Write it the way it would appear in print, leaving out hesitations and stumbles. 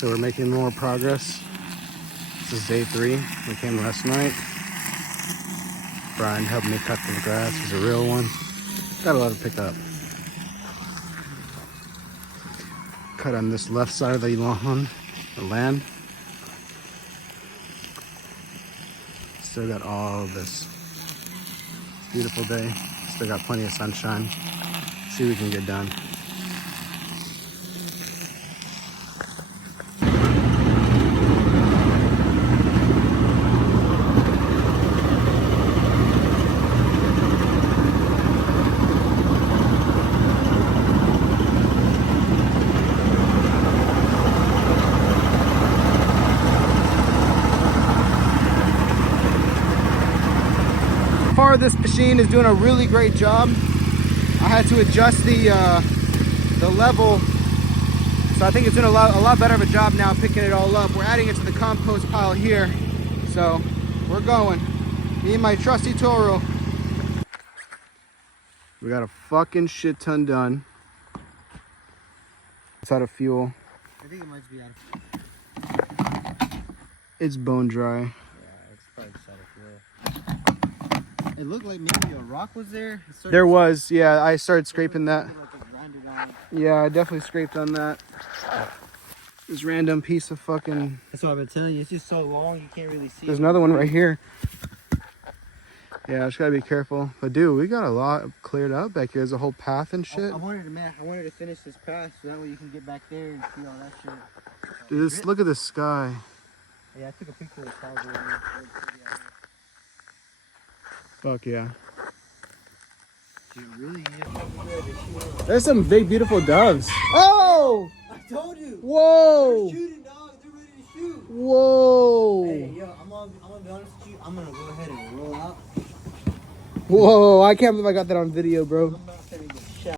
So we're making more progress. This is day 3. We came last night. Bryan helped me cut the grass. He's a real one. Got a lot to pick up. Cut on this left side of the lawn, the land. Still got all of this. Beautiful day. Still got plenty of sunshine. See what we can get done. This machine is doing a really great job. I had to adjust the level, so I think it's doing a lot better of a job now picking it all up. We're adding it to the compost pile here, so we're going. Me and my trusty Toro. We got a fucking shit ton done. It's out of fuel. I think it might be out of fuel. It's bone dry. Yeah, it's probably just out of fuel. It looked like maybe a rock was there. There was, yeah. I started scraping that. Like it grinded on. Yeah, I definitely scraped on that. This random piece of fucking... That's what I've been telling you. It's just so long, you can't really see. There's another one right here. Yeah, I just gotta be careful. But dude, we got a lot cleared up back here. There's a whole path and shit. I wanted to finish this path so that way you can get back there and see all that shit. Dude, look at the sky. Yeah, I took a picture of the clouds over there. Fuck yeah. Dude, really, you There's some big, beautiful doves. Oh! I told you! Whoa! They're shooting, dogs. They're ready to shoot. Whoa! Hey, yo, I'm gonna be honest with you. I'm gonna go ahead and roll out. Whoa, I can't believe I got that on video, bro.